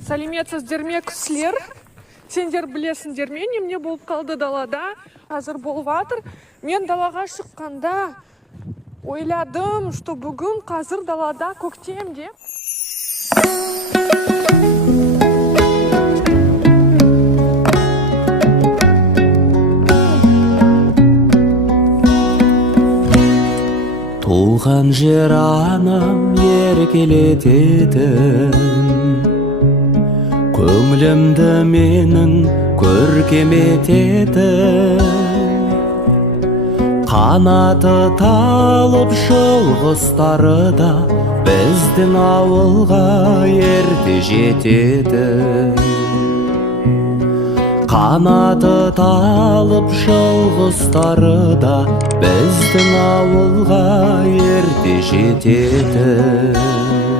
Сәлеметсіздер ме кісілер? Сендер білесіңдер ме, немене болып қалды далада? Қазір болып жатыр. Мен далаға шыққанда ойладым, что бүгін қазір далада көктем деп. Туған жер анам еркелететін, көңілімді менің көркем ететін. Қанаты талып жұлғыстары да біздің ауылға ерте жететін. Қанаты талып жұлғыстары да біздің ауылға ерте жететін.